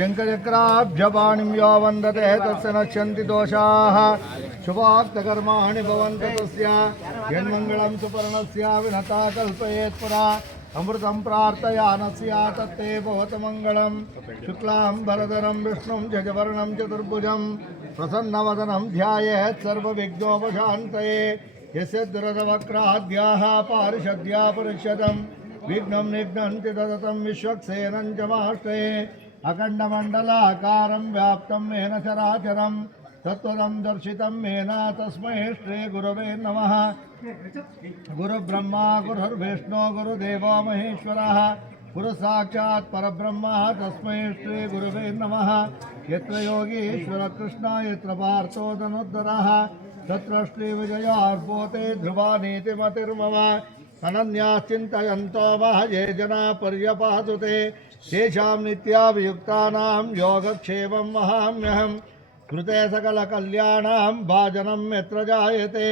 शङ्खचक्राब्जपाणिं यो वन्दते तस्य नश्यन्ति दोषाः शुभाक्तकर्माणि भवन्ति तस्य यन्मङ्गलं सुपर्णस्य विनता कल्पयेत् पुरा अमृतं प्रार्थयानस्य तत्ते भवतु मङ्गलं शुक्लाम्बरधरं विष्णुं जजवर्णं चतुर्भुजं प्रसन्नवदनं ध्यायेत् सर्वविघ्नोपशान्तये यस्य दुरदवक्राद्याः पारिषद्या परिषदं विघ्नं निघ्नन्ति तदतं विश्वक्सेनं च माष्टे अखण्डमण्डलाकारं व्याप्तं येन चराचरं तत्त्वं दर्शितं येन तस्मै श्री गुरवे नमः। गुरुब्रह्मा गुरुर्विष्णु गुरुदेवो महेश्वरः गुरुसाक्षात् परब्रह्म तस्मै श्री गुरवे नमः। यत्र योगीश्वर कृष्ण यत्र पार्थो धनुर्धरः तत्र श्रीविजयार्पोते ध्रुवा नीतिमतिर्मम अनन्याश्चिन्तयन्तो वः ये जना पर्यपासुते तेषां नित्याभियुक्तानां योगक्षेमं वहाम्यहम्। कृते सकलकल्याणां भाजनं यत्र जायते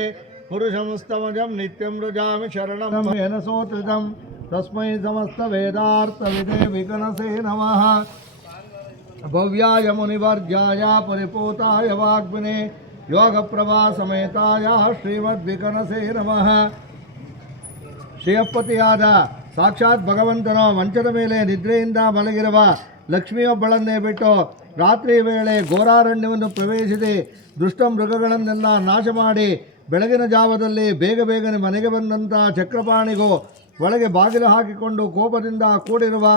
पुरुषमुस्तमजं नित्यं रुजामि शरणं येन सोत्रितं तस्मै समस्तवेदार्थविदे विगणसे नमः। भव्याय मुनिवर्याय परिपूताय वाग्मिने योगप्रभा समेताय श्रीमद्विकनसे नमः। ಶ್ರೀಯಪ್ಪತಿಯಾದ ಸಾಕ್ಷಾತ್ ಭಗವಂತನು ಮಂಚದ ಮೇಲೆ ನಿದ್ರೆಯಿಂದ ಮಲಗಿರುವ ಲಕ್ಷ್ಮಿಯೊಬ್ಬಳನ್ನೇ ಬಿಟ್ಟು ರಾತ್ರಿ ವೇಳೆ ಘೋರಾರಣ್ಯವನ್ನು ಪ್ರವೇಶಿಸಿ ದುಷ್ಟ ಮೃಗಗಳನ್ನೆಲ್ಲ ನಾಶ ಮಾಡಿ ಬೆಳಗಿನ ಜಾವದಲ್ಲಿ ಬೇಗ ಬೇಗನೆ ಮನೆಗೆ ಬಂದಂಥ ಚಕ್ರಪಾಣಿಗೂ ಒಳಗೆ ಬಾಗಿಲು ಹಾಕಿಕೊಂಡು ಕೋಪದಿಂದ ಕೂಡಿರುವ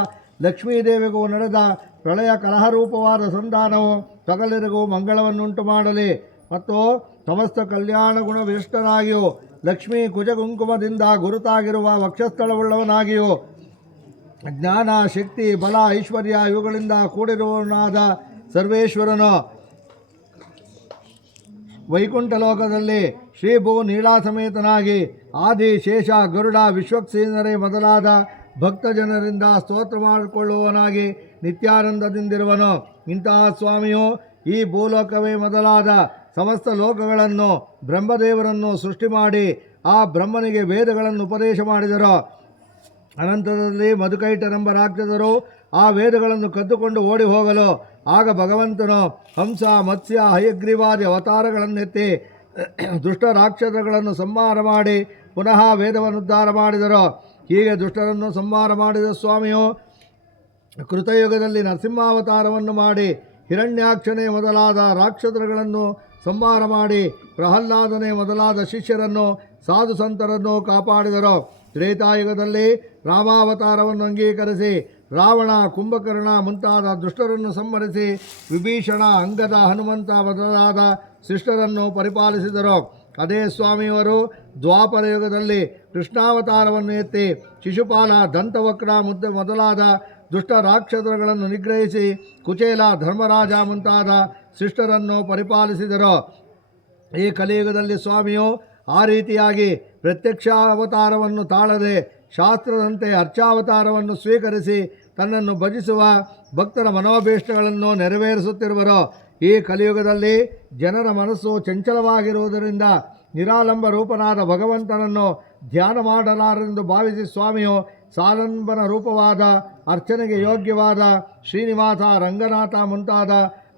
ಲಕ್ಷ್ಮೀದೇವಿಗೂ ನಡೆದ ಪ್ರಳಯ ಕಲಹರೂಪವಾದ ಸಂಧಾನವು ಸಕಲರಿಗೂ ಮಂಗಳವನ್ನುಂಟು ಮಾಡಲಿ ಮತ್ತು ಸಮಸ್ತ ಕಲ್ಯಾಣ ಗುಣವಿಷ್ಟನಾಗಿಯೂ ಲಕ್ಷ್ಮೀ ಕುಜಕುಂಕುಮದಿಂದ ಗುರುತಾಗಿರುವ ವಕ್ಷಸ್ಥಳವುಳ್ಳವನಾಗಿಯೂ ಜ್ಞಾನ ಶಕ್ತಿ ಬಲ ಐಶ್ವರ್ಯ ಇವುಗಳಿಂದ ಕೂಡಿರುವವನಾದ ಸರ್ವೇಶ್ವರನು ವೈಕುಂಠ ಲೋಕದಲ್ಲಿ ಶ್ರೀಭೂ ನೀಳಾ ಸಮೇತನಾಗಿ ಆದಿ ಶೇಷ ಗರುಡ ವಿಶ್ವಕ್ಸೇನರೇ ಮೊದಲಾದ ಭಕ್ತ ಜನರಿಂದ ಸ್ತೋತ್ರ ಮಾಡಿಕೊಳ್ಳುವವನಾಗಿ ನಿತ್ಯಾನಂದದಿಂದಿರುವನು. ಇಂತಹ ಸ್ವಾಮಿಯು ಈ ಭೂಲೋಕವೇ ಮೊದಲಾದ ಸಮಸ್ತ ಲೋಕಗಳನ್ನು ಬ್ರಹ್ಮದೇವರನ್ನು ಸೃಷ್ಟಿ ಮಾಡಿ ಆ ಬ್ರಹ್ಮನಿಗೆ ವೇದಗಳನ್ನು ಉಪದೇಶ ಮಾಡಿದರು. ಅನಂತರದಲ್ಲಿ ಮಧುಕೈಟರೆಂಬ ರಾಕ್ಷಸರು ಆ ವೇದಗಳನ್ನು ಕದ್ದುಕೊಂಡು ಓಡಿ ಹೋಗಲು ಆಗ ಭಗವಂತನು ಹಂಸ ಮತ್ಸ್ಯ ಹಯಗ್ರೀವಾದಿ ಅವತಾರಗಳನ್ನೆತ್ತಿ ದುಷ್ಟ ರಾಕ್ಷಸಗಳನ್ನು ಸಂಹಾರ ಮಾಡಿ ಪುನಃ ವೇದವನ್ನುದ್ಧಾರ ಮಾಡಿದರು. ಹೀಗೆ ದುಷ್ಟರನ್ನು ಸಂಹಾರ ಮಾಡಿದ ಸ್ವಾಮಿಯು ಕೃತಯುಗದಲ್ಲಿ ನರಸಿಂಹಾವತಾರವನ್ನು ಮಾಡಿ ಹಿರಣ್ಯಾಕ್ಷನೇ ಮೊದಲಾದ ರಾಕ್ಷಸರುಗಳನ್ನು ಸಂಹಾರ ಮಾಡಿ ಪ್ರಹ್ಲಾದನೇ ಮೊದಲಾದ ಶಿಷ್ಯರನ್ನು ಸಾಧು ಸಂತರನ್ನು ಕಾಪಾಡಿದರು. ತ್ರೇತಾಯುಗದಲ್ಲಿ ರಾಮಾವತಾರವನ್ನು ಅಂಗೀಕರಿಸಿ ರಾವಣ ಕುಂಭಕರ್ಣ ಮುಂತಾದ ದುಷ್ಟರನ್ನು ಸಂಹರಿಸಿ ವಿಭೀಷಣ ಅಂಗದ ಹನುಮಂತ ಮೊದಲಾದ ಶಿಷ್ಟರನ್ನು ಪರಿಪಾಲಿಸಿದರು. ಅದೇ ಸ್ವಾಮಿಯವರು ದ್ವಾಪರ ಯುಗದಲ್ಲಿ ಕೃಷ್ಣಾವತಾರವನ್ನು ಎತ್ತಿ ಶಿಶುಪಾಲ ದಂತವಕ್ರ ಮೊದಲಾದ ದುಷ್ಟ ರಾಕ್ಷಸರುಗಳನ್ನು ನಿಗ್ರಹಿಸಿ ಕುಚೇಲ ಧರ್ಮರಾಜ ಮುಂತಾದ ಶಿಷ್ಟರನ್ನು ಪರಿಪಾಲಿಸಿದರು. ಈ ಕಲಿಯುಗದಲ್ಲಿ ಸ್ವಾಮಿಯು ಆ ರೀತಿಯಾಗಿ ಪ್ರತ್ಯಕ್ಷ ಅವತಾರವನ್ನು ತಾಳದೆ ಶಾಸ್ತ್ರದಂತೆ ಅರ್ಚಾವತಾರವನ್ನು ಸ್ವೀಕರಿಸಿ ತನ್ನನ್ನು ಭಜಿಸುವ ಭಕ್ತರ ಮನೋಭೀಷ್ಟಗಳನ್ನು ನೆರವೇರಿಸುತ್ತಿರುವರು. ಈ ಕಲಿಯುಗದಲ್ಲಿ ಜನರ ಮನಸ್ಸು ಚಂಚಲವಾಗಿರುವುದರಿಂದ ನಿರಾಲಂಬ ರೂಪನಾದ ಭಗವಂತನನ್ನು ಧ್ಯಾನ ಮಾಡಲಾರೆಂದು ಭಾವಿಸಿ ಸ್ವಾಮಿಯು ಸಾಲಂಬನ ರೂಪವಾದ ಅರ್ಚನೆಗೆ ಯೋಗ್ಯವಾದ ಶ್ರೀನಿವಾಸ ರಂಗನಾಥ ಮುಂತಾದ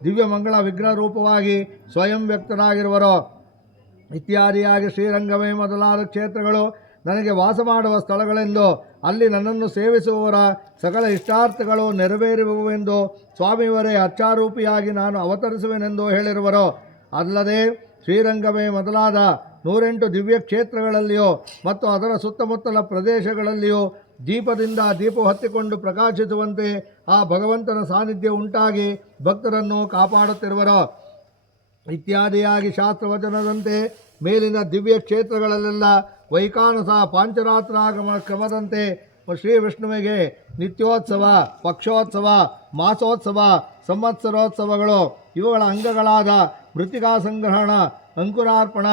ದಿವ್ಯಮಂಗಳ ವಿಗ್ರಹ ರೂಪವಾಗಿ ಸ್ವಯಂ ವ್ಯಕ್ತರಾಗಿರುವರು. ಇತ್ಯಾದಿಯಾಗಿ ಶ್ರೀರಂಗಮೇ ಮೊದಲಾದ ಕ್ಷೇತ್ರಗಳು ನನಗೆ ವಾಸ ಮಾಡುವ ಸ್ಥಳಗಳೆಂದು ಅಲ್ಲಿ ನನ್ನನ್ನು ಸೇವಿಸುವವರ ಸಕಲ ಇಷ್ಟಾರ್ಥಗಳು ನೆರವೇರುವುವೆಂದು ಸ್ವಾಮಿಯವರೇ ಅರ್ಚಾರೂಪಿಯಾಗಿ ನಾನು ಅವತರಿಸುವೆನೆಂದು ಹೇಳಿರುವರು. ಅಲ್ಲದೆ ಶ್ರೀರಂಗಮೇ ಮೊದಲಾದ 108 ದಿವ್ಯ ಕ್ಷೇತ್ರಗಳಲ್ಲಿಯೂ ಮತ್ತು ಅದರ ಸುತ್ತಮುತ್ತಲ ಪ್ರದೇಶಗಳಲ್ಲಿಯೂ ದೀಪದಿಂದ ದೀಪ ಹೊತ್ತಿಕೊಂಡು ಪ್ರಕಾಶಿಸುವಂತೆ ಆ ಭಗವಂತನ ಸಾನ್ನಿಧ್ಯ ಉಂಟಾಗಿ ಭಕ್ತರನ್ನು ಕಾಪಾಡುತ್ತಿರುವರು. ಇತ್ಯಾದಿಯಾಗಿ ಶಾಸ್ತ್ರವಚನದಂತೆ ಮೇಲಿನ ದಿವ್ಯ ಕ್ಷೇತ್ರಗಳಲ್ಲೆಲ್ಲ ವೈಖಾನಸ ಪಾಂಚರಾತ್ರಾಗಮ ಕ್ರಮದಂತೆ ಶ್ರೀ ವಿಷ್ಣುವಿಗೆ ನಿತ್ಯೋತ್ಸವ, ಪಕ್ಷೋತ್ಸವ, ಮಾಸೋತ್ಸವ, ಸಂವತ್ಸರೋತ್ಸವಗಳು ಇವುಗಳ ಅಂಗಗಳಾದ ಮೃತ್ತಿಕಾ ಸಂಗ್ರಹಣ, ಅಂಕುರಾರ್ಪಣ,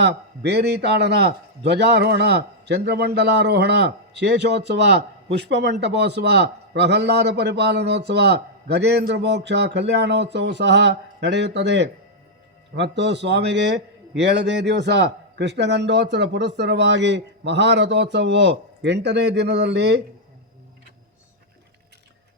ಬೇರೀತಾಡನ, ಧ್ವಜಾರೋಹಣ, ಚಂದ್ರಮಂಡಲಾರೋಹಣ, ಶೇಷೋತ್ಸವ, ಪುಷ್ಪಮಂಟಪೋತ್ಸವ, ಪ್ರಹ್ಲಾದ ಪರಿಪಾಲನೋತ್ಸವ, ಗಜೇಂದ್ರ ಮೋಕ್ಷ ಕಲ್ಯಾಣೋತ್ಸವವು ಸಹ ನಡೆಯುತ್ತದೆ. ಮತ್ತು ಸ್ವಾಮಿಗೆ 7ನೇ ದಿವಸ ಕೃಷ್ಣಗಂಧೋತ್ಸವ ಪುರಸ್ಸರವಾಗಿ ಮಹಾರಥೋತ್ಸವವು 8ನೇ ದಿನದಲ್ಲಿ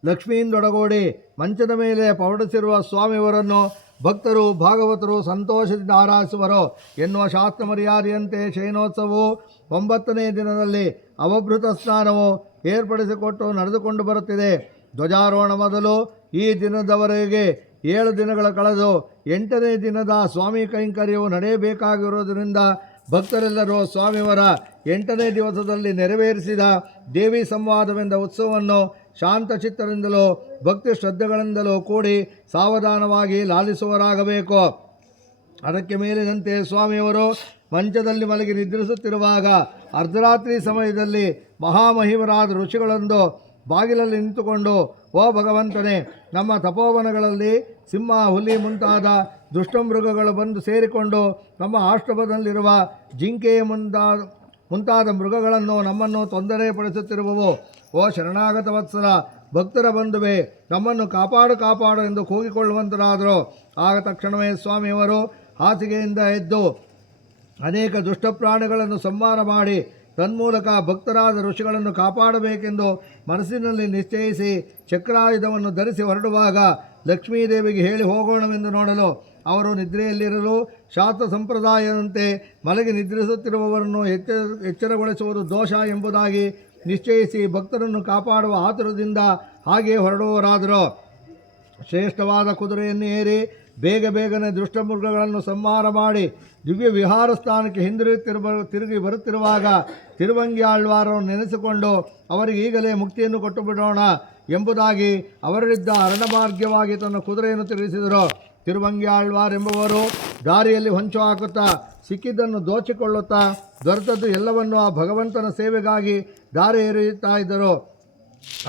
ಲಕ್ಷ್ಮಿಯಿಂದೊಡಗೂಡಿ ಮಂಚದ ಮೇಲೆ ಪವಡಿಸಿರುವ ಸ್ವಾಮಿಯವರನ್ನು ಭಕ್ತರು ಭಾಗವತರು ಸಂತೋಷದಿಂದ ಆರಾಧಿಸುವರು ಎನ್ನುವ ಶಾಸ್ತ್ರ ಮರ್ಯಾದೆಯಂತೆ ಶಯನೋತ್ಸವವು 9ನೇ ದಿನದಲ್ಲಿ ಅವಭೃತ ಸ್ನಾನವು ಏರ್ಪಡಿಸಿಕೊಟ್ಟು ನಡೆದುಕೊಂಡು ಬರುತ್ತಿದೆ. ಧ್ವಜಾರೋಹಣ ಮೊದಲು ಈ ದಿನದವರೆಗೆ 7 ದಿನಗಳ ಕಳೆದು 8ನೇ ದಿನದ ಸ್ವಾಮಿ ಕೈಂಕರ್ಯವು ನಡೆಯಬೇಕಾಗಿರುವುದರಿಂದ ಭಕ್ತರೆಲ್ಲರೂ ಸ್ವಾಮಿಯವರ 8ನೇ ದಿವಸದಲ್ಲಿ ನೆರವೇರಿಸಿದ ದೇವಿ ಸಂವಾದವೆಂದ ಉತ್ಸವವನ್ನು ಶಾಂತಚಿತ್ತರಿಂದಲೂ ಭಕ್ತಿ ಶ್ರದ್ಧೆಗಳಿಂದಲೂ ಕೂಡಿ ಸಾವಧಾನವಾಗಿ ಲಾಲಿಸುವರಾಗಬೇಕು. ಅದಕ್ಕೆ ಮೇಲಿನಂತೆ ಸ್ವಾಮಿಯವರು ಮಂಚದಲ್ಲಿ ಮಲಗಿ ನಿದ್ರಿಸುತ್ತಿರುವಾಗ ಅರ್ಧರಾತ್ರಿ ಸಮಯದಲ್ಲಿ ಮಹಾಮಹಿಮರಾದ ಋಷಿಗಳೊಂದು ಬಾಗಿಲಲ್ಲಿ ನಿಂತುಕೊಂಡು, ಓ ಭಗವಂತನೇ, ನಮ್ಮ ತಪೋವನಗಳಲ್ಲಿ ಸಿಂಹ, ಹುಲಿ ಮುಂತಾದ ದುಷ್ಟಮೃಗಗಳು ಬಂದು ಸೇರಿಕೊಂಡು ನಮ್ಮ ಆಶ್ರಮದಲ್ಲಿರುವ ಜಿಂಕೆ ಮುಂತಾದ ಮೃಗಗಳನ್ನು ನಮ್ಮನ್ನು ತೊಂದರೆಪಡಿಸುತ್ತಿರುವವು. ಓ ಶರಣಾಗತ ವತ್ಸಲ, ಭಕ್ತರ ಬಂಧುವೆ, ನಮ್ಮನ್ನು ಕಾಪಾಡು ಕಾಪಾಡು ಎಂದು ಕೂಗಿಕೊಳ್ಳುವಂತರಾದರು. ಆಗ ತಕ್ಷಣವೇ ಸ್ವಾಮಿಯವರು ಹಾಸಿಗೆಯಿಂದ ಎದ್ದು ಅನೇಕ ದುಷ್ಟಪ್ರಾಣಿಗಳನ್ನು ಸಂಹಾರ ಮಾಡಿ ತನ್ಮೂಲಕ ಭಕ್ತರಾದ ಋಷಿಗಳನ್ನು ಕಾಪಾಡಬೇಕೆಂದು ಮನಸ್ಸಿನಲ್ಲಿ ನಿಶ್ಚಯಿಸಿ ಚಕ್ರಾಯುಧವನ್ನು ಧರಿಸಿ ಹೊರಡುವಾಗ ಲಕ್ಷ್ಮೀದೇವಿಗೆ ಹೇಳಿ ಹೋಗೋಣವೆಂದು ನೋಡಲು ಅವರು ನಿದ್ರೆಯಲ್ಲಿರಲು ಶಾಸ್ತ್ರ ಸಂಪ್ರದಾಯದಂತೆ ಮಲಗಿ ನಿದ್ರಿಸುತ್ತಿರುವವರನ್ನು ಎಚ್ಚರಗೊಳಿಸುವುದು ದೋಷ ಎಂಬುದಾಗಿ ನಿಶ್ಚಯಿಸಿ ಭಕ್ತರನ್ನು ಕಾಪಾಡುವ ಆತುರದಿಂದ ಹಾಗೆಯೇ ಹೊರಡುವವರಾದರು. ಶ್ರೇಷ್ಠವಾದ ಕುದುರೆಯನ್ನು ಏರಿ ಬೇಗನೆ ದುಷ್ಟಮೃಗಗಳನ್ನು ಸಂಹಾರ ಮಾಡಿ ದಿವ್ಯ ವಿಹಾರ ಸ್ಥಾನಕ್ಕೆ ತಿರುಗಿ ಬರುತ್ತಿರುವಾಗ ತಿರುವಂಗಿ ಆಳ್ವಾರನ್ನು ನೆನೆಸಿಕೊಂಡು ಅವರಿಗೆ ಈಗಲೇ ಮುಕ್ತಿಯನ್ನು ಕೊಟ್ಟು ಬಿಡೋಣ ಎಂಬುದಾಗಿ ಅವರಿದ್ದ ಅರಣಮಾರ್ಗವಾಗಿ ತನ್ನ ಕುದುರೆಯನ್ನು ತಿರುಗಿಸಿದರು. ತಿರುವಂಗಿ ಆಳ್ವಾರ್ ಎಂಬುವರು ದಾರಿಯಲ್ಲಿ ಹೊಂಚು ಹಾಕುತ್ತಾ ಸಿಕ್ಕಿದ್ದನ್ನು ದೋಚಿಕೊಳ್ಳುತ್ತಾ ದೊರೆತದ್ದು ಎಲ್ಲವನ್ನೂ ಆ ಭಗವಂತನ ಸೇವೆಗಾಗಿ ದಾರಿ ಎರೆಯುತ್ತಾ ಇದ್ದರು.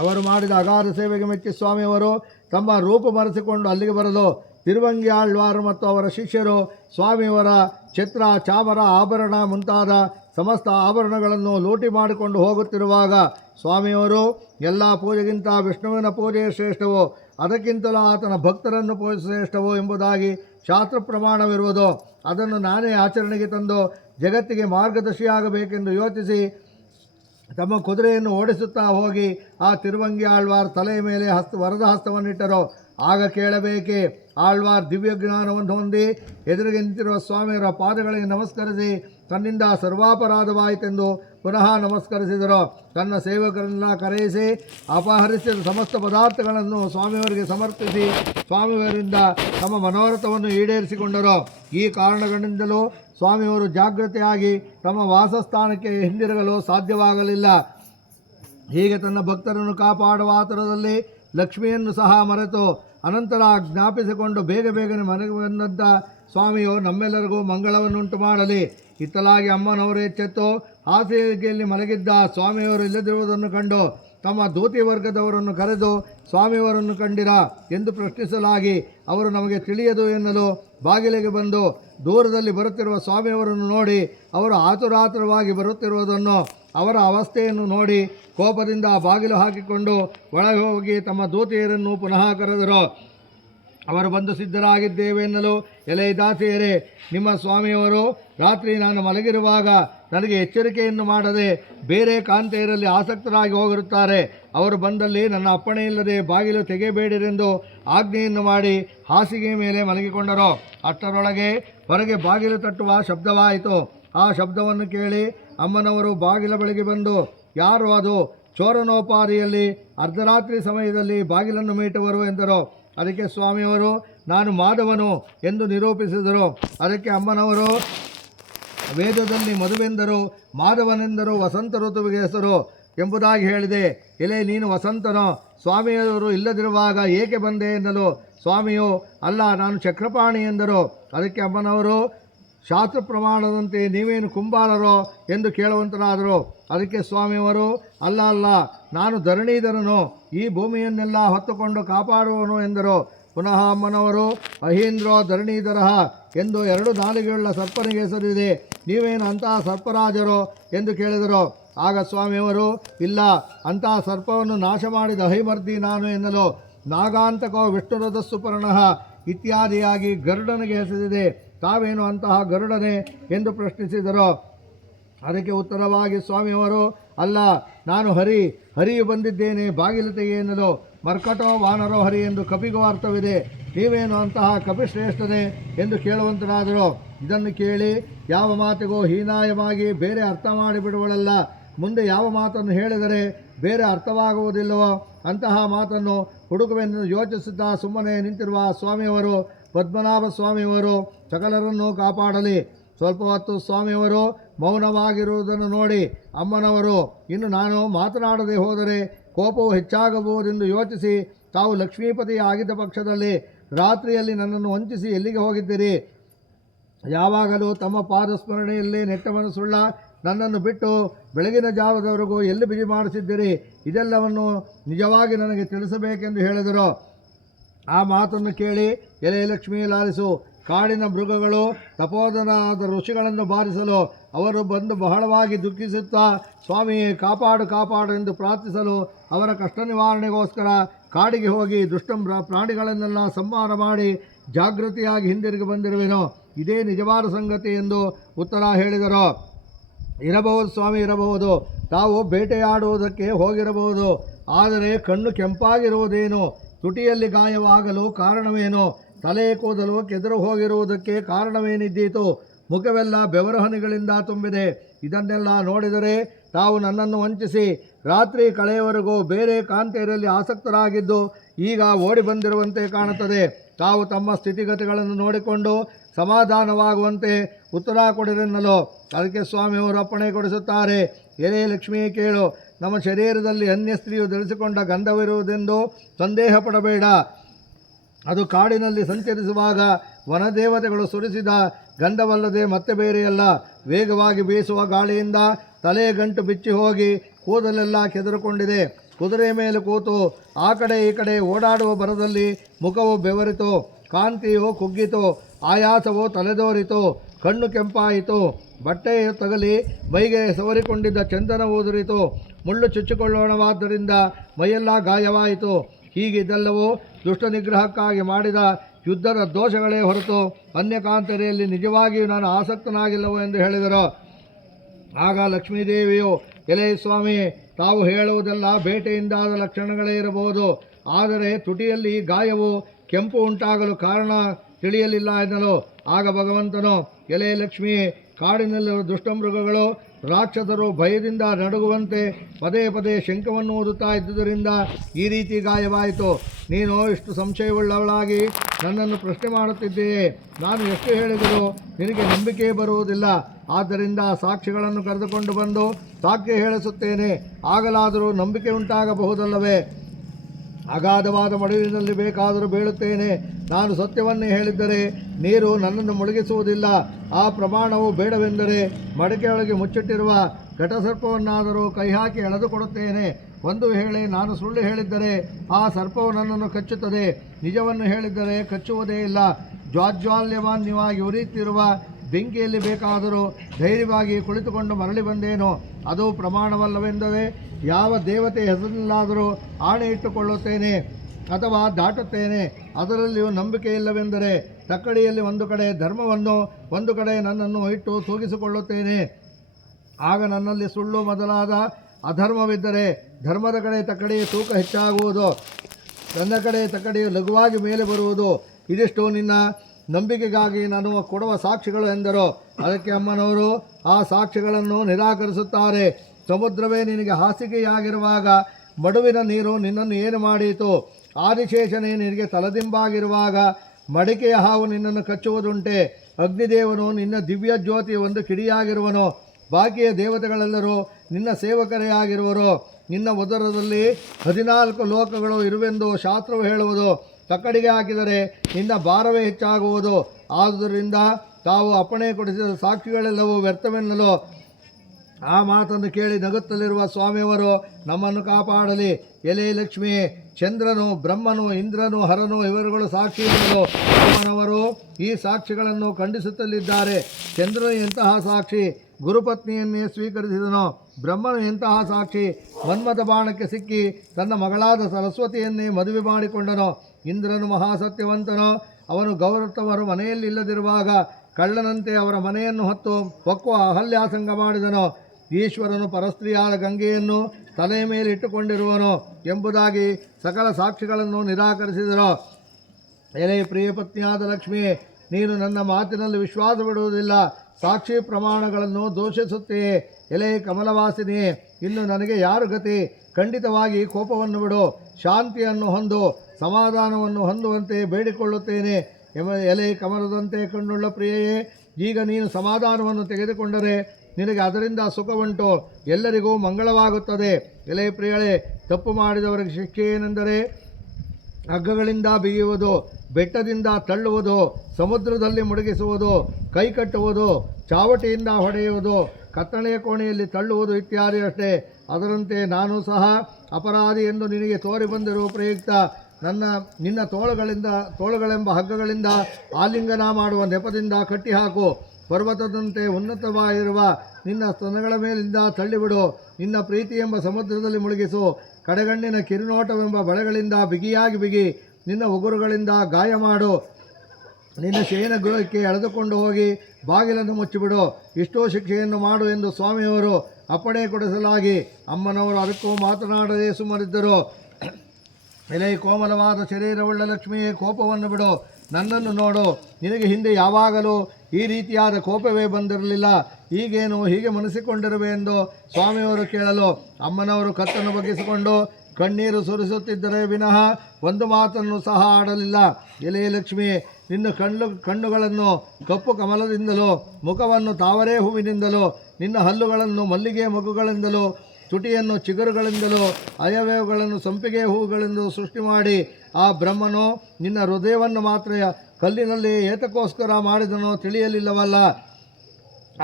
ಅವರು ಮಾಡಿದ ಅಗಾಧ ಸೇವೆಗೆ ಮೆಚ್ಚಿ ಸ್ವಾಮಿಯವರು ತಮ್ಮ ರೂಪ ಮರೆಸಿಕೊಂಡು ಅಲ್ಲಿಗೆ ಬರಲು ತಿರುವಂಗಿ ಆಳ್ವಾರ್ ಮತ್ತು ಅವರ ಶಿಷ್ಯರು ಸ್ವಾಮಿಯವರ ಛತ್ರ, ಚಾಮರ, ಆಭರಣ ಮುಂತಾದ ಸಮಸ್ತ ಆಭರಣಗಳನ್ನು ಲೂಟಿ ಮಾಡಿಕೊಂಡು ಹೋಗುತ್ತಿರುವಾಗ ಸ್ವಾಮಿಯವರು ಎಲ್ಲ ಪೂಜೆಗಿಂತ ವಿಷ್ಣುವಿನ ಪೂಜೆಯೇ ಶ್ರೇಷ್ಠವು, ಅದಕ್ಕಿಂತಲೂ ಆತನ ಭಕ್ತರನ್ನು ಪೂಜೆ ಶ್ರೇಷ್ಠವು ಎಂಬುದಾಗಿ ಶಾಸ್ತ್ರ ಪ್ರಮಾಣವಿರುವುದು. ಅದನ್ನು ನಾನೇ ಆಚರಣೆಗೆ ತಂದು ಜಗತ್ತಿಗೆ ಮಾರ್ಗದರ್ಶಿಯಾಗಬೇಕೆಂದು ಯೋಚಿಸಿ ತಮ್ಮ ಕುದುರೆಯನ್ನು ಓಡಿಸುತ್ತಾ ಹೋಗಿ ಆ ತಿರುವಂಗಿ ಆಳ್ವಾರ್ ತಲೆಯ ಮೇಲೆ ವರದ ಹಸ್ತವನ್ನಿಟ್ಟರು. ಆಗ ಕೇಳಬೇಕೆ, ಆಳ್ವಾರ್ ದಿವ್ಯ ಜ್ಞಾನವನ್ನು ಹೊಂದಿ ಎದುರಿಗೆ ನಿಂತಿರುವ ಸ್ವಾಮಿಯವರ ಪಾದಗಳಿಗೆ ನಮಸ್ಕರಿಸಿ ತನ್ನಿಂದ ಸರ್ವಾಪರಾಧವಾಯಿತೆಂದು ಪುನಃ ನಮಸ್ಕರಿಸಿದರು. ತನ್ನ ಸೇವಕರನ್ನ ಕರೆಯಿಸಿ ಅಪಹರಿಸಿದ ಸಮಸ್ತ ಪದಾರ್ಥಗಳನ್ನು ಸ್ವಾಮಿಯವರಿಗೆ ಸಮರ್ಪಿಸಿ ಸ್ವಾಮಿಯವರಿಂದ ತಮ್ಮ ಮನೋರಥವನ್ನು ಈಡೇರಿಸಿಕೊಂಡರು. ಈ ಕಾರಣಗಳಿಂದಲೂ ಸ್ವಾಮಿಯವರು ಜಾಗೃತೆಯಾಗಿ ತಮ್ಮ ವಾಸಸ್ಥಾನಕ್ಕೆ ಹಿಂದಿರುಗಲು ಸಾಧ್ಯವಾಗಲಿಲ್ಲ. ಹೀಗೆ ತನ್ನ ಭಕ್ತರನ್ನು ಕಾಪಾಡುವ ಆತುರದಲ್ಲಿ ಲಕ್ಷ್ಮಿಯನ್ನು ಸಹ ಮರೆತು ಅನಂತರ ಜ್ಞಾಪಿಸಿಕೊಂಡು ಬೇಗನೆ ಮನೆಗೆ ಬಂದಂಥ ಸ್ವಾಮಿಯು ನಮ್ಮೆಲ್ಲರಿಗೂ ಮಂಗಳವನ್ನುಂಟು ಮಾಡಲಿ. ಇತ್ತಲಾಗಿ ಅಮ್ಮನವರು ಎಚ್ಚೆತ್ತು ಹಾಸಿಗೆಯಲ್ಲಿ ಮಲಗಿದ್ದ ಸ್ವಾಮಿಯವರು ಇಲ್ಲದಿರುವುದನ್ನು ಕಂಡು ತಮ್ಮ ದೂತಿ ವರ್ಗದವರನ್ನು ಕರೆದು ಸ್ವಾಮಿಯವರನ್ನು ಕಂಡಿರಾ ಎಂದು ಪ್ರಶ್ನಿಸಲಾಗಿ ಅವರು ನಮಗೆ ತಿಳಿಯದು ಎನ್ನಲು ಬಾಗಿಲಿಗೆ ಬಂದು ದೂರದಲ್ಲಿ ಬರುತ್ತಿರುವ ಸ್ವಾಮಿಯವರನ್ನು ನೋಡಿ ಅವರು ಆತುರಾತುರವಾಗಿ ಬರುತ್ತಿರುವುದನ್ನು ಅವರ ಅವಸ್ಥೆಯನ್ನು ನೋಡಿ ಕೋಪದಿಂದ ಬಾಗಿಲು ಹಾಕಿಕೊಂಡು ಒಳಗೆ ಹೋಗಿ ತಮ್ಮ ದೂತಿಯರನ್ನು ಪುನಃ ಕರೆದರು. ಅವರು ಬಂದು ಸಿದ್ಧರಾಗಿದ್ದೇವೆ ಎನ್ನಲು, ಎಲೆ ದಾಸಿಯರೇ, ನಿಮ್ಮ ಸ್ವಾಮಿಯವರು ರಾತ್ರಿ ನಾನು ಮಲಗಿರುವಾಗ ನನಗೆ ಎಚ್ಚರಿಕೆಯನ್ನು ಮಾಡದೆ ಬೇರೆ ಕಾಂತೆಯರಲ್ಲಿ ಆಸಕ್ತರಾಗಿ ಹೋಗಿರುತ್ತಾರೆ. ಅವರು ಬಂದಲ್ಲಿ ನನ್ನ ಅಪ್ಪಣೆ ಇಲ್ಲದೆ ಬಾಗಿಲು ತೆಗೆಯಬೇಡಿರೆಂದು ಆಜ್ಞೆಯನ್ನು ಮಾಡಿ ಹಾಸಿಗೆ ಮೇಲೆ ಮಲಗಿಕೊಂಡರು. ಅಷ್ಟರೊಳಗೆ ಹೊರಗೆ ಬಾಗಿಲು ತಟ್ಟುವ ಶಬ್ದವಾಯಿತು. ಆ ಶಬ್ದವನ್ನು ಕೇಳಿ ಅಮ್ಮನವರು ಬಾಗಿಲ ಬಳಿಗೆ ಬಂದು, ಯಾರು ಅದು? ಚೋರನೋಪಾದಿಯಲ್ಲಿ ಅರ್ಧರಾತ್ರಿ ಸಮಯದಲ್ಲಿ ಬಾಗಿಲನ್ನು ಮೀಟುವರು ಎಂದರು. ಅದಕ್ಕೆ ಸ್ವಾಮಿಯವರು, ನಾನು ಮಾಧವನು ಎಂದು ನಿರೂಪಿಸಿದರು. ಅದಕ್ಕೆ ಅಮ್ಮನವರು, ವೇದದಲ್ಲಿ ಮದುವೆಂದರು, ಮಾಧವನೆಂದರು ವಸಂತ ಋತುವಿಗೆ ಹೆಸರು ಎಂಬುದಾಗಿ ಹೇಳಿದೆ. ಎಲೆ ನೀನು ವಸಂತನೋ? ಸ್ವಾಮಿಯವರು ಇಲ್ಲದಿರುವಾಗ ಏಕೆ ಬಂದೆ ಎನ್ನಲು ಸ್ವಾಮಿಯು, ಅಲ್ಲ, ನಾನು ಚಕ್ರಪಾಣಿ ಎಂದರು. ಅದಕ್ಕೆ ಅಮ್ಮನವರು, ಶಾಸ್ತ್ರ ಪ್ರಮಾಣದಂತೆ ನೀವೇನು ಕುಂಬಾರರೋ ಎಂದು ಕೇಳುವಂತರಾದರು. ಅದಕ್ಕೆ ಸ್ವಾಮಿಯವರು, ಅಲ್ಲ, ನಾನು ಧರಣೀಧರನು, ಈ ಭೂಮಿಯನ್ನೆಲ್ಲ ಹೊತ್ತುಕೊಂಡು ಕಾಪಾಡುವನು ಎಂದರು. ಪುನಃ ಅಮ್ಮನವರು, ಅಹೀಂದ್ರೋ ಧರಣೀಧರ ಎಂದು 2 ನಾಲಿಗೆಯುಳ್ಳ ಸರ್ಪನಿಗೆ ಹೆಸರಿದೆ, ನೀವೇನು ಅಂತಹ ಸರ್ಪರಾಜರೋ ಎಂದು ಕೇಳಿದರು. ಆಗ ಸ್ವಾಮಿಯವರು, ಇಲ್ಲ, ಅಂತಹ ಸರ್ಪವನ್ನು ನಾಶ ಮಾಡಿದ ಅಹಿಮರ್ದಿ ನಾನು ಎನ್ನಲು, ನಾಗಾಂತಕೋ ವಿಷ್ಣುರಥಸ್ಸುಪರ್ಣಃ ಇತ್ಯಾದಿಯಾಗಿ ಗರುಡನಿಗೆ ಹೆಸರಿದೆ, ತಾವೇನು ಅಂತಹ ಗರುಡನೆ ಎಂದು ಪ್ರಶ್ನಿಸಿದರು. ಅದಕ್ಕೆ ಉತ್ತರವಾಗಿ ಸ್ವಾಮಿಯವರು, ಅಲ್ಲ, ನಾನು ಹರಿಯು ಬಂದಿದ್ದೇನೆ, ಬಾಗಿಲು ತೆಗೆ ಎನ್ನಲು ಮರ್ಕಟೋ ವಾನರೋ ಹರಿ ಎಂದು ಕಪಿಗೂ ಅರ್ಥವಿದೆ. ನೀವೇನು ಅಂತಹ ಕಪಿಶ್ರೇಷ್ಠನೇ ಎಂದು ಕೇಳುವಂತರಾದರು. ಇದನ್ನು ಕೇಳಿ ಯಾವ ಮಾತಿಗೂ ಹೀನಾಯವಾಗಿ ಬೇರೆ ಅರ್ಥ ಮಾಡಿಬಿಡುವಳಲ್ಲ. ಮುಂದೆ ಯಾವ ಮಾತನ್ನು ಹೇಳಿದರೆ ಬೇರೆ ಅರ್ಥವಾಗುವುದಿಲ್ಲವೋ ಅಂತಹ ಮಾತನ್ನು ಹುಡುಕುವೆಂದು ಯೋಚಿಸುತ್ತಾ ಸುಮ್ಮನೆ ನಿಂತಿರುವ ಸ್ವಾಮಿಯವರು ಪದ್ಮನಾಭ ಸ್ವಾಮಿಯವರು ಸಕಲರನ್ನು ಕಾಪಾಡಲಿ. ಸ್ವಲ್ಪ ಹೊತ್ತು ಸ್ವಾಮಿಯವರು ಮೌನವಾಗಿರುವುದನ್ನು ನೋಡಿ ಅಮ್ಮನವರು ಇನ್ನು ನಾನು ಮಾತನಾಡದೆ ಹೋದರೆ ಕೋಪವು ಹೆಚ್ಚಾಗಬಹುದೆಂದು ಯೋಚಿಸಿ ತಾವು ಲಕ್ಷ್ಮೀಪತಿ ಆಗಿದ್ದ ಪಕ್ಷದಲ್ಲಿ ರಾತ್ರಿಯಲ್ಲಿ ನನ್ನನ್ನು ವಂಚಿಸಿ ಎಲ್ಲಿಗೆ ಹೋಗಿದ್ದೀರಿ? ಯಾವಾಗಲೂ ತಮ್ಮ ಪಾದಸ್ಮರಣೆಯಲ್ಲಿ ನೆಟ್ಟ ಮನಸ್ಸುಳ್ಳ ನನ್ನನ್ನು ಬಿಟ್ಟು ಬೆಳಗಿನ ಜಾವದವರೆಗೂ ಎಲ್ಲಿ ಬಿಜಿ ಮಾಡಿಸಿದ್ದೀರಿ? ಇದೆಲ್ಲವನ್ನು ನಿಜವಾಗಿ ನನಗೆ ತಿಳಿಸಬೇಕೆಂದು ಹೇಳಿದರು. ಆ ಮಾತನ್ನು ಕೇಳಿ ಎಲೆ ಲಕ್ಷ್ಮೀ ಲಾಲಿಸು. ಕಾಡಿನ ಮೃಗಗಳು ತಪೋಧನಾದ ಋಷಿಗಳನ್ನು ಬಾರಿಸಲು ಅವರು ಬಂದು ಬಹಳವಾಗಿ ದುಃಖಿಸುತ್ತಾ ಸ್ವಾಮಿಯೇ ಕಾಪಾಡು ಕಾಪಾಡು ಎಂದು ಪ್ರಾರ್ಥಿಸಲು ಅವರ ಕಷ್ಟ ನಿವಾರಣೆಗೋಸ್ಕರ ಕಾಡಿಗೆ ಹೋಗಿ ದುಷ್ಟ ಪ್ರಾಣಿಗಳನ್ನೆಲ್ಲ ಸಂಹಾರ ಮಾಡಿ ಜಾಗೃತಿಯಾಗಿ ಹಿಂದಿರುಗಿ ಬಂದಿರುವೆನು. ಇದೇ ನಿಜವಾದ ಸಂಗತಿ ಎಂದು ಉತ್ತರ ಹೇಳಿದರು. ಇರಬಹುದು ಸ್ವಾಮಿ, ಇರಬಹುದು. ತಾವು ಬೇಟೆಯಾಡುವುದಕ್ಕೆ ಹೋಗಿರಬಹುದು. ಆದರೆ ಕಣ್ಣು ಕೆಂಪಾಗಿರುವುದೇನು? ತುಟಿಯಲ್ಲಿ ಗಾಯವಾಗಲು ಕಾರಣವೇನು? ತಲೆ ಕೂದಲು ಕೆದರು ಹೋಗಿರುವುದಕ್ಕೆ ಕಾರಣವೇನಿದ್ದೀತು? ಮುಖವೆಲ್ಲ ಬೆವರ ಹನಿಗಳಿಂದ ತುಂಬಿದೆ. ಇದನ್ನೆಲ್ಲ ನೋಡಿದರೆ ತಾವು ನನ್ನನ್ನು ವಂಚಿಸಿ ರಾತ್ರಿ ಕಳೆಯವರೆಗೂ ಬೇರೆ ಕಾಂತೆಯರಲ್ಲಿ ಆಸಕ್ತರಾಗಿದ್ದು ಈಗ ಓಡಿ ಬಂದಿರುವಂತೆ ಕಾಣುತ್ತದೆ. ತಾವು ತಮ್ಮ ಸ್ಥಿತಿಗತಿಗಳನ್ನು ನೋಡಿಕೊಂಡು ಸಮಾಧಾನವಾಗುವಂತೆ ಉತ್ತರ ಕೊಡಿರೆನ್ನಲು ಅದಕ್ಕೆ ಸ್ವಾಮಿಯವರು ಅಪ್ಪಣೆ ಕೊಡಿಸುತ್ತಾರೆ. ಎಲೆ ಲಕ್ಷ್ಮೀ ಕೇಳು. ನಮ್ಮ ಶರೀರದಲ್ಲಿ ಅನ್ಯ ಸ್ತ್ರೀಯು ಧರಿಸಿಕೊಂಡ ಗಂಧವಿರುವುದೆಂದು ಸಂದೇಹ ಪಡಬೇಡ. ಅದು ಕಾಡಿನಲ್ಲಿ ಸಂಚರಿಸುವಾಗ ವನದೇವತೆಗಳು ಸುರಿಸಿದ ಗಂಧವಲ್ಲದೆ ಮತ್ತೆ ಬೇರೆಯಲ್ಲ. ವೇಗವಾಗಿ ಬೀಸುವ ಗಾಳಿಯಿಂದ ತಲೆ ಗಂಟು ಬಿಚ್ಚಿ ಹೋಗಿ ಕೂದಲೆಲ್ಲ ಕೆದರುಕೊಂಡಿದೆ. ಕುದುರೆ ಮೇಲೆ ಕೂತು ಆ ಕಡೆ ಈ ಕಡೆ ಓಡಾಡುವ ಬರದಲ್ಲಿ ಮುಖವು ಬೆವರಿತು, ಕಾಂತಿಯು ಕುಗ್ಗಿತು, ಆಯಾಸವು ತಲೆದೋರಿತು, ಕಣ್ಣು ಕೆಂಪಾಯಿತು, ಬಟ್ಟೆಯು ತಗಲಿ ಮೈಗೆ ಸವರಿಕೊಂಡಿದ್ದ ಚಂದನ ಉದುರಿತು, ಮುಳ್ಳು ಚುಚ್ಚಿಕೊಳ್ಳೋಣವಾದ್ದರಿಂದ ಮೈಯೆಲ್ಲ ಗಾಯವಾಯಿತು. ಹೀಗಿದೆಲ್ಲವೂ ದುಷ್ಟ ನಿಗ್ರಹಕ್ಕಾಗಿ ಮಾಡಿದ ಯುದ್ಧದ ದೋಷಗಳೇ ಹೊರತು ಅನ್ಯಕಾಂತರೆಯಲ್ಲಿ ನಿಜವಾಗಿಯೂ ನಾನು ಆಸಕ್ತನಾಗಿಲ್ಲವೋ ಎಂದು ಹೇಳಿದರು. ಆಗ ಲಕ್ಷ್ಮೀದೇವಿಯು ಎಲೆ ಸ್ವಾಮಿ, ತಾವು ಹೇಳುವುದೆಲ್ಲ ಬೇಟೆಯಿಂದಾದ ಲಕ್ಷಣಗಳೇ ಇರಬಹುದು. ಆದರೆ ತುಟಿಯಲ್ಲಿ ಗಾಯವು ಕೆಂಪು ಉಂಟಾಗಲು ಕಾರಣ ತಿಳಿಯಲಿಲ್ಲ ಎನ್ನಲು. ಆಗ ಭಗವಂತನು ಎಲೆ ಲಕ್ಷ್ಮಿ, ಕಾಡಿನಲ್ಲಿರುವ ದುಷ್ಟಮೃಗಗಳು ರಾಕ್ಷಸರು ಭಯದಿಂದ ನಡುಗುವಂತೆ ಪದೇ ಪದೇ ಶಂಖವನ್ನು ಊದುತ್ತಾ ಇದ್ದುದರಿಂದ ಈ ರೀತಿ ಗಾಯವಾಯಿತು. ನೀನು ಇಷ್ಟು ಸಂಶಯವುಳ್ಳವಳಾಗಿ ನನ್ನನ್ನು ಪ್ರಶ್ನೆ ಮಾಡುತ್ತಿದ್ದೀಯೆ. ನಾನು ಎಷ್ಟು ಹೇಳಿದರೂ ನಿನಗೆ ನಂಬಿಕೆ ಬರುವುದಿಲ್ಲ. ಆದ್ದರಿಂದ ಸಾಕ್ಷಿಗಳನ್ನು ಕರೆದುಕೊಂಡು ಬಂದು ಸಾಕ್ಷಿ ಹೇಳಿಸುತ್ತೇನೆ. ಆಗಲಾದರೂ ನಂಬಿಕೆ ಉಂಟಾಗಬಹುದಲ್ಲವೇ? ಅಗಾಧವಾದ ಮಡುವಿನಲ್ಲಿ ಬೇಕಾದರೂ ಬೀಳುತ್ತೇನೆ. ನಾನು ಸತ್ಯವನ್ನೇ ಹೇಳಿದ್ದರೆ ನೀರು ನನ್ನನ್ನು ಮುಳುಗಿಸುವುದಿಲ್ಲ. ಆ ಪ್ರಮಾಣವು ಬೇಡವೆಂದರೆ ಮಡಕೆಯೊಳಗೆ ಮುಚ್ಚಿಟ್ಟಿರುವ ಘಟಸರ್ಪವನ್ನಾದರೂ ಕೈ ಹಾಕಿ ಎಳೆದುಕೊಡುತ್ತೇನೆ. ಒಂದು ವೇಳೆ ನಾನು ಸುಳ್ಳು ಹೇಳಿದ್ದರೆ ಆ ಸರ್ಪವು ನನ್ನನ್ನು ಕಚ್ಚುತ್ತದೆ. ನಿಜವನ್ನು ಹೇಳಿದ್ದರೆ ಕಚ್ಚುವುದೇ ಇಲ್ಲ. ಜ್ವಾಜ್ವಾಲ್ಯಮಾನ್ಯವಾಗಿ ಉರಿಯುತ್ತಿರುವ ಬೆಂಕಿಯಲ್ಲಿ ಬೇಕಾದರೂ ಧೈರ್ಯವಾಗಿ ಕುಳಿತುಕೊಂಡು ಮರಳಿ ಬಂದೇನು. ಅದು ಪ್ರಮಾಣವಲ್ಲವೆಂದರೆ ಯಾವ ದೇವತೆ ಹೆಸರಿನಲ್ಲಾದರೂ ಆಣೆ ಇಟ್ಟುಕೊಳ್ಳುತ್ತೇನೆ ಅಥವಾ ದಾಟುತ್ತೇನೆ. ಅದರಲ್ಲಿಯೂ ನಂಬಿಕೆ ಇಲ್ಲವೆಂದರೆ ತಕ್ಕಡಿಯಲ್ಲಿ ಒಂದು ಕಡೆ ಧರ್ಮವನ್ನು ಒಂದು ಕಡೆ ನನ್ನನ್ನು ಇಟ್ಟು ತೂಗಿಸಿಕೊಳ್ಳುತ್ತೇನೆ. ಆಗ ನನ್ನಲ್ಲಿ ಸುಳ್ಳು ಮೊದಲಾದ ಅಧರ್ಮವಿದ್ದರೆ ಧರ್ಮದ ಕಡೆ ತಕ್ಕಡಿಯ ತೂಕ ಹೆಚ್ಚಾಗುವುದು, ನನ್ನ ಕಡೆ ತಕ್ಕಡಿಯು ಲಘುವಾಗಿ ಮೇಲೆ ಬರುವುದು. ಇದಿಷ್ಟು ನಿನ್ನ ನಂಬಿಕೆಗಾಗಿ ನಾನು ಕೊಡುವ ಸಾಕ್ಷಿಗಳು ಎಂದರು. ಅದಕ್ಕೆ ಅಮ್ಮನವರು ಆ ಸಾಕ್ಷಿಗಳನ್ನು ನಿರಾಕರಿಸುತ್ತಾರೆ. ಸಮುದ್ರವೇ ನಿನಗೆ ಹಾಸಿಗೆಯಾಗಿರುವಾಗ ಮಡುವಿನ ನೀರು ನಿನ್ನನ್ನು ಏನು ಮಾಡಿತು? ಆದಿಶೇಷನೇ ನಿನಗೆ ತಲೆದಿಂಬಾಗಿರುವಾಗ ಮಡಿಕೆಯ ಹಾವು ನಿನ್ನನ್ನು ಕಚ್ಚುವುದುಂಟೆ? ಅಗ್ನಿದೇವನು ನಿನ್ನ ದಿವ್ಯ ಜ್ಯೋತಿ ಒಂದು ಕಿಡಿಯಾಗಿರುವನು. ಬಾಕಿಯ ದೇವತೆಗಳೆಲ್ಲರೂ ನಿನ್ನ ಸೇವಕರೇ ಆಗಿರುವರು. ನಿನ್ನ ಉದರದಲ್ಲಿ 14 ಲೋಕಗಳು ಇರುವೆಂದು ಶಾಸ್ತ್ರವು ಹೇಳುವುದು. ತಕ್ಕಡಿಗೆ ಹಾಕಿದರೆ ನಿನ್ನ ಭಾರವೇ ಹೆಚ್ಚಾಗುವುದು. ಆದುದರಿಂದ ತಾವು ಅಪ್ಪಣೆ ಕೊಡಿಸಿದ ಸಾಕ್ಷಿಗಳೆಲ್ಲವೂ ವ್ಯರ್ಥವೆನ್ನಲು. ಆ ಮಾತನ್ನು ಕೇಳಿ ನಗುತ್ತಲಿರುವ ಸ್ವಾಮಿಯವರು ನಮ್ಮನ್ನು ಕಾಪಾಡಲಿ. ಎಲೆ ಲಕ್ಷ್ಮಿ, ಚಂದ್ರನು, ಬ್ರಹ್ಮನು, ಇಂದ್ರನು, ಹರನು ಇವರುಗಳು ಸಾಕ್ಷಿ ಎನ್ನಲು ಅಮ್ಮನವರು ಈ ಸಾಕ್ಷಿಗಳನ್ನು ಖಂಡಿಸುತ್ತಲಿದ್ದಾರೆ. ಚಂದ್ರನು ಎಂತಹ ಸಾಕ್ಷಿ? ಗುರುಪತ್ನಿಯನ್ನೇ ಸ್ವೀಕರಿಸಿದನು. ಬ್ರಹ್ಮನು ಎಂತಹ ಸಾಕ್ಷಿ? ಮನ್ಮಥ ಬಾಣಕ್ಕೆ ಸಿಕ್ಕಿ ತನ್ನ ಮಗಳಾದ ಸರಸ್ವತಿಯನ್ನೇ ಮದುವೆ ಮಾಡಿಕೊಂಡನು. ಇಂದ್ರನು ಮಹಾಸತ್ಯವಂತನು. ಅವನು ಗೌರವರ ಮನೆಯಲ್ಲಿಲ್ಲದಿರುವಾಗ ಕಳ್ಳನಂತೆ ಅವರ ಮನೆಯನ್ನು ಹೊತ್ತು ಹೊಕ್ಕುವ ಅಹಲ್ಯಾಸಂಗ ಮಾಡಿದನು. ಈಶ್ವರನು ಪರಸ್ತ್ರೀಯಾದ ಗಂಗೆಯನ್ನು ತಲೆಯ ಮೇಲೆ ಇಟ್ಟುಕೊಂಡಿರುವನು ಎಂಬುದಾಗಿ ಸಕಲ ಸಾಕ್ಷಿಗಳನ್ನು ನಿರಾಕರಿಸಿದರು. ಎಲೆ ಪ್ರಿಯ ಪತ್ನಿಯಾದ ಲಕ್ಷ್ಮಿ, ನೀನು ನನ್ನ ಮಾತಿನಲ್ಲಿ ವಿಶ್ವಾಸ ಬಿಡುವುದಿಲ್ಲ, ಸಾಕ್ಷಿ ಪ್ರಮಾಣಗಳನ್ನು ದೂಷಿಸುತ್ತೆಯೇ. ಎಲೆ ಕಮಲವಾಸಿನಿಯೇ, ಇನ್ನು ನನಗೆ ಯಾರು ಗತಿ? ಖಂಡಿತವಾಗಿ ಕೋಪವನ್ನು ಬಿಡು, ಶಾಂತಿಯನ್ನು ಹೊಂದು ಸಮಾಧಾನವನ್ನು ಹೊಂದುವಂತೆ ಬೇಡಿಕೊಳ್ಳುತ್ತೇನೆ. ಎಲೆ ಕಮಲದಂತೆ ಕಣ್ಣುಳ್ಳ ಪ್ರಿಯೆಯೇ, ಈಗ ನೀನು ಸಮಾಧಾನವನ್ನು ತೆಗೆದುಕೊಂಡರೆ ನಿನಗೆ ಅದರಿಂದ ಸುಖವುಂಟು, ಎಲ್ಲರಿಗೂ ಮಂಗಳವಾಗುತ್ತದೆ. ಎಲೆ ಪ್ರಿಯಳೇ, ತಪ್ಪು ಮಾಡಿದವರಿಗೆ ಶಿಕ್ಷೆ ಏನೆಂದರೆ ಹಗ್ಗಗಳಿಂದ ಬಿಗಿಯುವುದು, ಬೆಟ್ಟದಿಂದ ತಳ್ಳುವುದು, ಸಮುದ್ರದಲ್ಲಿ ಮುಳುಗಿಸುವುದು, ಕೈ ಕಟ್ಟುವುದು, ಚಾವಟಿಯಿಂದ ಹೊಡೆಯುವುದು, ಕತ್ತಳೆಯ ಕೋಣೆಯಲ್ಲಿ ತಳ್ಳುವುದು ಇತ್ಯಾದಿ ಅಷ್ಟೇ. ಅದರಂತೆ ನಾನು ಸಹ ಅಪರಾಧಿ ಎಂದು ನಿನಗೆ ತೋರಿ ಬಂದಿರುವ ಪ್ರಯುಕ್ತ ನಿನ್ನ ತೋಳುಗಳೆಂಬ ಹಗ್ಗಗಳಿಂದ ಆಲಿಂಗನ ಮಾಡುವ ನೆಪದಿಂದ ಕಟ್ಟಿಹಾಕು. ಪರ್ವತದಂತೆ ಉನ್ನತವಾಗಿರುವ ನಿನ್ನ ಸ್ತನಗಳ ಮೇಲಿಂದ ತಳ್ಳಿಬಿಡು. ನಿನ್ನ ಪ್ರೀತಿ ಎಂಬ ಸಮುದ್ರದಲ್ಲಿ ಮುಳುಗಿಸು. ಕಡೆಗಣ್ಣಿನ ಕಿರುನೋಟವೆಂಬ ಬಳೆಗಳಿಂದ ಬಿಗಿಯಾಗಿ ಬಿಗಿ. ನಿನ್ನ ಉಗುರುಗಳಿಂದ ಗಾಯ ಮಾಡು. ನಿನ್ನ ಶಯನ ಗೃಹಕ್ಕೆ ಎಳೆದುಕೊಂಡು ಹೋಗಿ ಬಾಗಿಲನ್ನು ಮುಚ್ಚಿಬಿಡು. ಇಷ್ಟೋ ಶಿಕ್ಷೆಯನ್ನು ಮಾಡು ಎಂದು ಸ್ವಾಮಿಯವರು ಅಪ್ಪಣೆ ಕೊಡಿಸಲಾಗಿ ಅಮ್ಮನವರು ಅದಕ್ಕೂ ಮಾತನಾಡದೆ ಸುಮ್ಮನಿದ್ದರು. ಎಲೆ ಕೋಮಲವಾದ ಶರೀರವುಳ್ಳ ಲಕ್ಷ್ಮಿಯೇ, ಕೋಪವನ್ನು ಬಿಡು, ನನ್ನನ್ನು ನೋಡು. ನಿನಗೆ ಹಿಂದೆ ಯಾವಾಗಲೂ ಈ ರೀತಿಯಾದ ಕೋಪವೇ ಬಂದಿರಲಿಲ್ಲ, ಈಗೇನು ಹೀಗೆ ಮನಸ್ಸಿಕೊಂಡಿರುವೆ ಎಂದು ಸ್ವಾಮಿಯವರು ಕೇಳಲು ಅಮ್ಮನವರು ಕತ್ತನ್ನು ಬಗ್ಗಿಸಿಕೊಂಡು ಕಣ್ಣೀರು ಸುರಿಸುತ್ತಿದ್ದರೆ ವಿನಃ ಒಂದು ಮಾತನ್ನು ಸಹ ಆಡಲಿಲ್ಲ. ಎಲೆ ಲಕ್ಷ್ಮಿ, ನಿನ್ನ ಕಣ್ಣುಗಳನ್ನು ಕಪ್ಪು ಕಮಲದಿಂದಲೂ, ಮುಖವನ್ನು ತಾವರೆ ಹೂವಿನಿಂದಲೂ, ನಿನ್ನ ಹಲ್ಲುಗಳನ್ನು ಮಲ್ಲಿಗೆ ಮಗುಗಳಿಂದಲೂ, ತುಟಿಯನ್ನು ಚಿಗುರುಗಳಿಂದಲೂ, ಅವಯವಗಳನ್ನು ಸಂಪಿಗೆ ಹೂವುಗಳಿಂದಲೂ ಸೃಷ್ಟಿ ಮಾಡಿ ಆ ಬ್ರಹ್ಮನು ನಿನ್ನ ಹೃದಯವನ್ನು ಮಾತ್ರ ಕಲ್ಲಿನಲ್ಲಿ ಏತಕ್ಕೋಸ್ಕರ ಮಾಡಿದನೋ ತಿಳಿಯಲಿಲ್ಲವಲ್ಲ.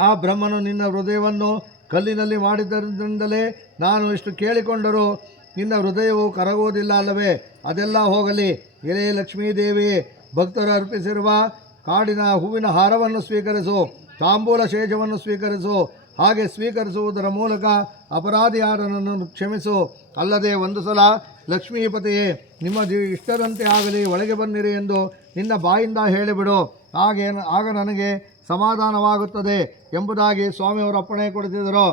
ಆ ಬ್ರಹ್ಮನು ನಿನ್ನ ಹೃದಯವನ್ನು ಕಲ್ಲಿನಲ್ಲಿ ಮಾಡಿದ್ದರಿಂದಲೇ ನಾನು ಇಷ್ಟು ಕೇಳಿಕೊಂಡರೂ ನಿನ್ನ ಹೃದಯವು ಕರಗುವುದಿಲ್ಲ ಅಲ್ಲವೇ? ಅದೆಲ್ಲ ಹೋಗಲಿ. ಎಲೆ ಲಕ್ಷ್ಮೀದೇವಿ, ಭಕ್ತರು ಅರ್ಪಿಸಿರುವ ಕಾಡಿನ ಹೂವಿನ ಹಾರವನ್ನು ಸ್ವೀಕರಿಸು, ತಾಂಬೂಲ ಶೇಷವನ್ನು ಸ್ವೀಕರಿಸು. ಹಾಗೆ ಸ್ವೀಕರಿಸುವುದರ ಮೂಲಕ ಅಪರಾಧಿಯಾದ ನನ್ನನ್ನು ಕ್ಷಮಿಸು. ಅಲ್ಲದೆ ಒಂದು ಸಲ ಲಕ್ಷ್ಮೀಪತಿಯೇ, ನಿಮ್ಮ ಇಷ್ಟದಂತೆ ಆಗಲಿ, ಒಳಗೆ ಬನ್ನಿರಿ ಎಂದು ನಿನ್ನ ಬಾಯಿಂದ ಹೇಳಿಬಿಡು. ಆಗ ನನಗೆ ಸಮಾಧಾನವಾಗುತ್ತದೆ ಎಂಬುದಾಗಿ ಸ್ವಾಮಿಯವರು ಅಪ್ಪಣೆ ಕೊಡುತ್ತಿದ್ದರು.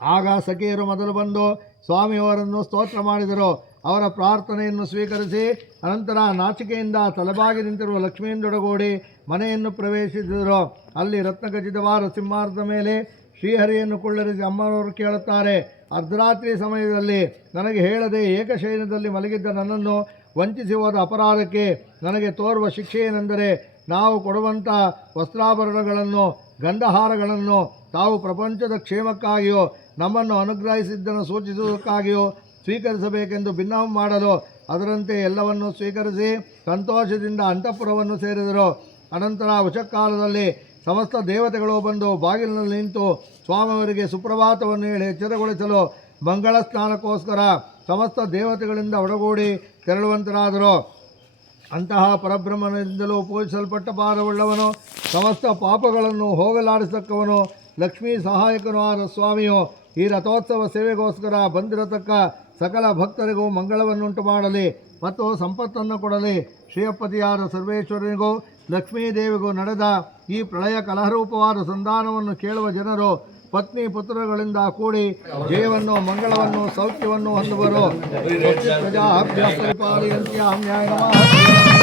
ಆಗ ಸಖಿಯರು ಮೊದಲು ಬಂದು ಸ್ವಾಮಿಯವರನ್ನು ಸ್ತೋತ್ರ ಮಾಡಿದರು. ಅವರ ಪ್ರಾರ್ಥನೆಯನ್ನು ಸ್ವೀಕರಿಸಿ ಅನಂತರ ನಾಚಿಕೆಯಿಂದ ತಲೆಬಾಗಿ ನಿಂತಿರುವ ಲಕ್ಷ್ಮಿಯಿಂದೊಡಗೂಡಿ ಮನೆಯನ್ನು ಪ್ರವೇಶಿಸಿದರು. ಅಲ್ಲಿ ರತ್ನಖಚಿತವಾದ ಸಿಂಹಾಸನದ ಮೇಲೆ ಶ್ರೀಹರಿಯನ್ನು ಕುಳ್ಳರಿಸಿ ಅಮ್ಮನವರು ಕೇಳುತ್ತಾರೆ, ಅರ್ಧರಾತ್ರಿ ಸಮಯದಲ್ಲಿ ನನಗೆ ಹೇಳದೆ ಏಕಶಯನದಲ್ಲಿ ಮಲಗಿದ್ದ ನನ್ನನ್ನು ವಂಚಿಸಿ ಹೋದ ಅಪರಾಧಕ್ಕೆ ನನಗೆ ತೋರುವ ಶಿಕ್ಷೆ ಏನೆಂದರೆ, ನಾವು ಕೊಡುವಂಥ ವಸ್ತ್ರಾಭರಣಗಳನ್ನು, ಗಂಧಹಾರಗಳನ್ನು ತಾವು ಪ್ರಪಂಚದ ಕ್ಷೇಮಕ್ಕಾಗಿಯೋ ನಮ್ಮನ್ನು ಅನುಗ್ರಹಿಸಿದ್ದನ್ನು ಸೂಚಿಸುವುದಕ್ಕಾಗಿಯೋ ಸ್ವೀಕರಿಸಬೇಕೆಂದು ಭಿನ್ನ ಮಾಡಲು ಅದರಂತೆ ಎಲ್ಲವನ್ನೂ ಸ್ವೀಕರಿಸಿ ಸಂತೋಷದಿಂದ ಅಂತಃಪುರವನ್ನು ಸೇರಿದರು. ಅನಂತರ ಉಷಕಾಲದಲ್ಲಿ ಸಮಸ್ತ ದೇವತೆಗಳು ಬಂದು ಬಾಗಿಲಿನಲ್ಲಿ ನಿಂತು ಸ್ವಾಮಿಯವರಿಗೆ ಸುಪ್ರಭಾತವನ್ನು ಹೇಳಿ ಎಚ್ಚರಗೊಳಿಸಲು ಮಂಗಳ ಸ್ನಾನಕ್ಕೋಸ್ಕರ ಸಮಸ್ತ ದೇವತೆಗಳಿಂದ ಒಡಗೂಡಿ ತೆರಳುವಂತರಾದರು. ಅಂತಹ ಪರಬ್ರಹ್ಮನಿಂದಲೂ ಪೂಜಿಸಲ್ಪಟ್ಟ ಪಾದವುಳ್ಳವನು, ಸಮಸ್ತ ಪಾಪಗಳನ್ನು ಹೋಗಲಾಡಿಸತಕ್ಕವನು, ಲಕ್ಷ್ಮೀ ಸಹಾಯಕನೂ ಆದ ಸ್ವಾಮಿಯು ಈ ರಥೋತ್ಸವ ಸೇವೆಗೋಸ್ಕರ ಬಂದಿರತಕ್ಕ ಸಕಲ ಭಕ್ತರಿಗೂ ಮಂಗಳವನ್ನುಂಟು ಮಾಡಲಿ ಮತ್ತು ಸಂಪತ್ತನ್ನು ಕೊಡಲಿ. ಶ್ರೀಯಪ್ಪತಿಯಾದ ಸರ್ವೇಶ್ವರನಿಗೂ ಲಕ್ಷ್ಮೀದೇವಿಗೂ ನಡೆದ ಈ ಪ್ರಳಯ ಕಲಹರೂಪವಾದ ಸಂಧಾನವನ್ನು ಕೇಳುವ ಜನರು ಪತ್ನಿ ಪುತ್ರಗಳಿಂದ ಕೂಡಿ ಜಯವನ್ನು, ಮಂಗಳವನ್ನು, ಸೌಖ್ಯವನ್ನು ಹೊಂದುವರು. ಪ್ರಜಾಭ್ಯ ಪರಿಪಾಲಯಂತ್ಯಾಂ ನ್ಯಾಯ ನಮಃ.